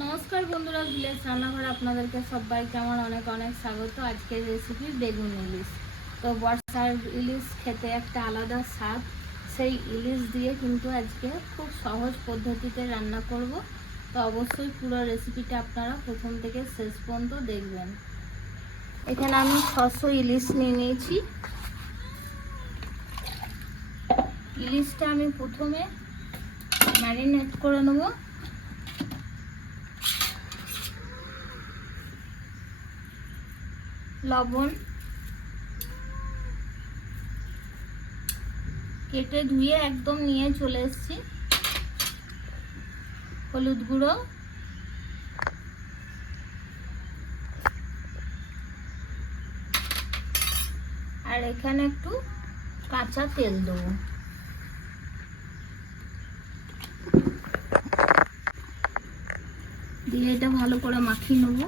নমস্কার বন্ধুরা, ভিলেজ রান্নাঘরে আপনাদেরকে সবাইকে আমার অনেক অনেক স্বাগত। আজকের রেসিপি বেগুন ইলিশ। তো বর্ষার ইলিশ খেতে একটা আলাদা স্বাদ। সেই ইলিশ দিয়ে কিন্তু আজকে খুব সহজ পদ্ধতিতে রান্না করব। তো অবশ্যই পুরো রেসিপিটা আপনারা প্রথম থেকে শেষ পর্যন্ত দেখবেন। এখানে আমি 600 ইলিশ নিয়ে নিয়েছি। ইলিশটা আমি প্রথমে ম্যারিনেট করে নেব। লবণ, কেটে ধুয়ে একদম নিয়ে চলে এসেছি। হলুদ গুঁড়ো, আর এখানে একটু কাঁচা তেল দেবো। দিয়ে এটা ভালো করে মাখিয়ে নেব।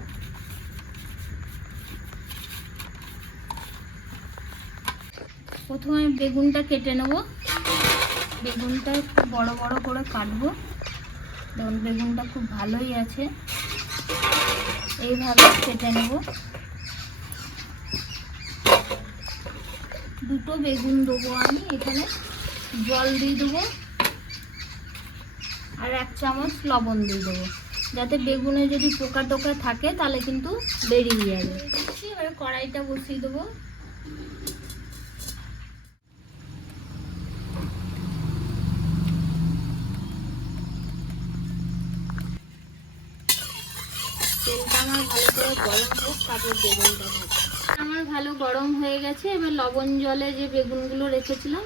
প্রথমে বেগুনটা কেটে নেব। বেগুনটা একটু বড় বড় করে কাটবো। দেখুন বেগুনটা খুব ভালোই আছে, এইভাবে কেটে নেব। দুটো বেগুন দেবো আমি এখানে। জল দিয়ে দেবো আর 1 চামচ লবণ দিয়ে দেবো, যাতে বেগুনে যদি পোকা টোকা থাকে তাহলে কিন্তু বেরিয়ে যাবে। এবার কড়াইটা বসিয়ে দেবো। তেলটা আমার ভালো করে গরম হোক, তারপর বেগুনটা ভাজবো। আমার ভালো গরম হয়ে গেছে। এবার লবণ জলে যে বেগুনগুলো রেখেছিলাম,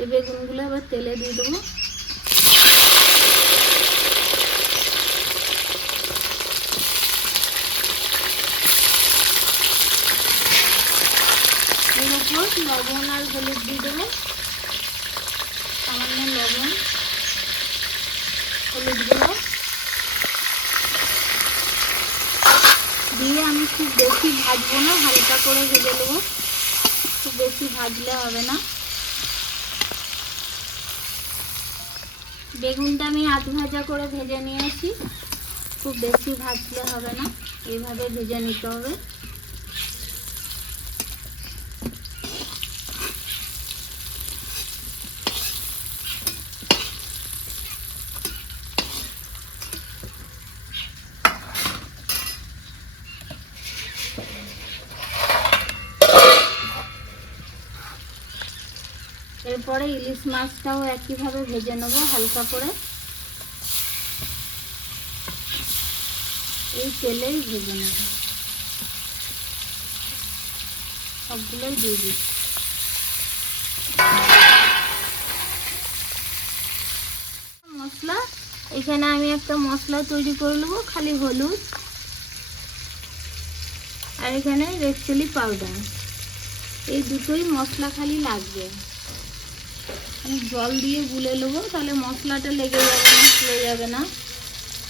এই বেগুনগুলো এবার তেলে দিয়ে দেবো। এর উপর লবণ আর হলুদ দিয়ে দেবো। সামান্য লবণ, হলুদ গুঁড়ো দিয়ে আমি খুব বেশি ভাজবো না, হালকা করে ভেজে নেবো। খুব বেশি ভাজলে হবে না। বেগুনটা আমি আধ ভাজা করে ভেজে নিয়েছি। খুব বেশি ভাজলে হবে না, এইভাবে ভেজে নিতে হবে। এরপরে ইলিশ মাছটাও একইভাবে ভেজে নেব হালকা করে। এই তেলেই ভেজে নেব, সবগুলোই দিয়ে দিচ্ছি। মশলা, এখানে আমি একটা মশলা তৈরি করে নেবো। খালি হলুদ আর এখানে রেড চিলি পাউডার, এই দুটোই মশলা খালি লাগবে। আমি জল দিয়ে গুলে নেবো, তাহলে মশলাটা লেগে যাবে না, চলে যাবে না।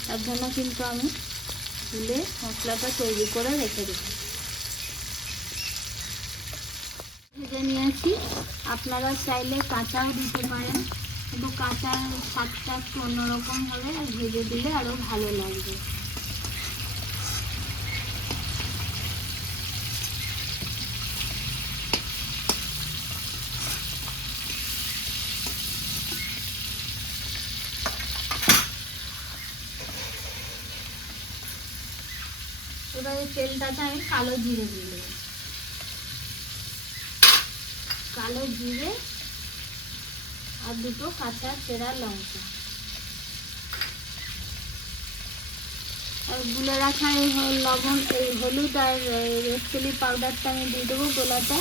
তার জন্য কিন্তু আমি গুলে মশলাটা তৈরি করে রেখে দেবো। ভেজে নিয়েছি। আপনারা চাইলে কাঁচাও দিতে পারেন, কিন্তু কাঁচা স্বাদটা একটু অন্যরকম হবে, আর ভেজে দিলে আরও ভালো লাগবে। এবার এই তেলটাতে আমি কালো জিরে দিয়ে দেবো। কালো জিরে আর দুটো কাঁচা চেরা লঙ্কা, আর গুলে রাখা এই লবণ, এই হলুদ আর রেড চিলি পাউডারটা আমি দিয়ে দেবো গোলাটা।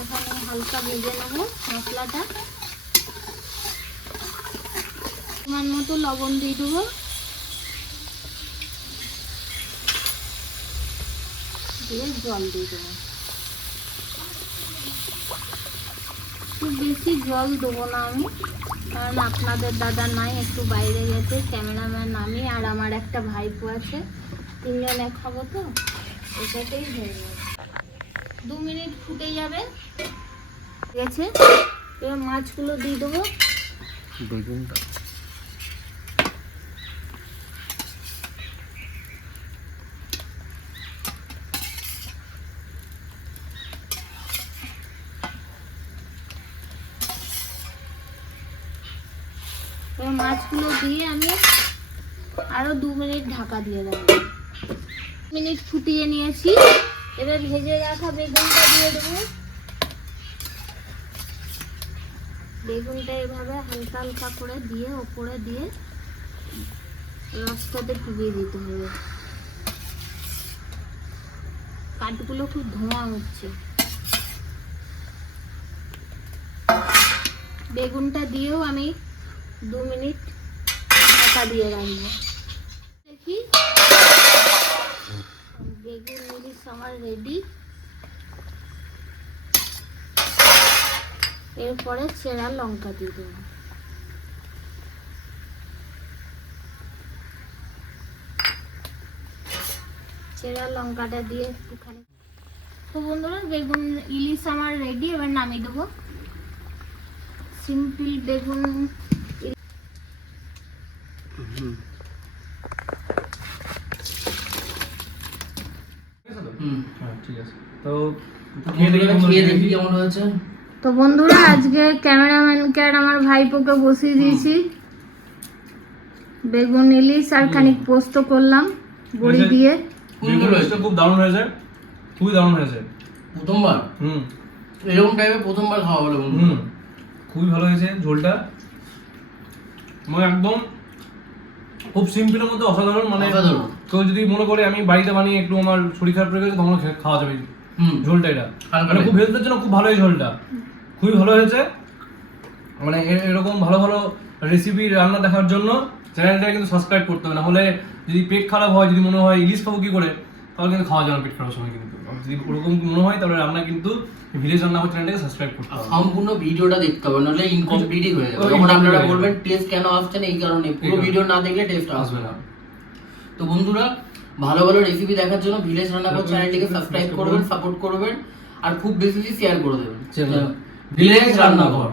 এখানে হালকা ভেজে নেবো মশলাটা। পরিমাণ মতো লবণ দিয়ে দেবো। দিয়ে জল দিয়ে দেবো। খুব বেশি জল দেবো না আমি, কারণ আপনাদের দাদা নাই, একটু বাইরে গেছে। ক্যামেরাম্যান আমি আর আমার একটা ভাইপো আছে, 3 জনে খাবো তো, এটাতেই হয়ে যাবে। 2 মিনিট ফুটে যাবে, ঠিক আছে। এবার মাছগুলো দিয়ে দেবো। বেগুনটা এবার মাছগুলো দিয়ে আমি আরো 2 মিনিট ঢাকা দিয়ে দেবো। মিনিট ফুটিয়ে নিয়েছি, এবার ভেজে রাখা বেগুনটা দিয়ে দেবো। বেগুনটা এভাবে হালকা হালকা করে দিয়ে ওপরে দিয়ে রসটাতে ডুবিয়ে দিতে হবে। কাঠগুলো খুব ধোঁয়া হচ্ছে। বেগুনটা দিয়েও আমি 2 মিনিট ঢাকা দিয়ে রাখবো। দেখি বেগুন ইলিশ আমার রেডি। এরপরে চেরা লঙ্কা দিয়ে দেবো। চেরা লঙ্কাটা দিয়ে একটুখানি। তো বন্ধুরা বেগুন ইলিশ আমার রেডি, এবার নামিয়ে দেবো। সিম্পল বেগুন তো বন্ধুরা আজকে ক্যামেরাম্যানকে আর আমার ভাইপোকে বসিয়ে দিয়েছি। বেগুন ইলিশ আর খানিক পোস্ত করলাম বড়ি দিয়ে। খুব দারুণ হয়েছে, খুবই দারুণ হয়েছে। প্রথমবার এরকম টাইপের প্রথমবার খাওয়া হলো। খুবই ভালো হয়েছে ঝোলটা, মানে একদম খুব সিম্পলের মধ্যে অসাধারণ। মানে কেউ যদি মনে করে আমি বাড়িতে বানিয়ে একটু আমার শরীর খারাপ হয়ে গেছে তখন খাওয়া যাবে ঝোলটা। এটা মানে খুব হেলথের জন্য খুব ভালো এই ঝোলটা, খুবই ভালো হয়েছে। মানে এরকম ভালো ভালো রেসিপি রান্না দেখার জন্য চ্যানেলটা কিন্তু সাবস্ক্রাইব করতে হবে, না হলে যদি পেট খারাপ হয়, যদি মনে হয় ইলিশ খাবো কি করে, তাহলে কিন্তু খাওয়া যাবে না পেট খারাপ সময়। কিন্তু যদি ওরকম মনে হয় তাহলে রান্না কিন্তু ভিলেজ রান্না আমার চ্যানেলটাকে সাবস্ক্রাইব করতে হবে, সম্পূর্ণ ভিডিওটা দেখতে হবে, নাহলে ইনকমপ্লিটই হয়ে যাবে। তখন আপনারা বলবেন টেস্ট কেন আসছে না, এই কারণে পুরো ভিডিও না দেখলে টেস্ট আসবে না। তো বন্ধুরা ভালো ভালো রেসিপি দেখার জন্য ভিলেজ রান্নাঘর চ্যানেলটিকে সাবস্ক্রাইব করবেন, সাপোর্ট করবেন, আর খুব বেশি বেশি শেয়ার করে দেবেন। ভিলেজ রান্নাঘর।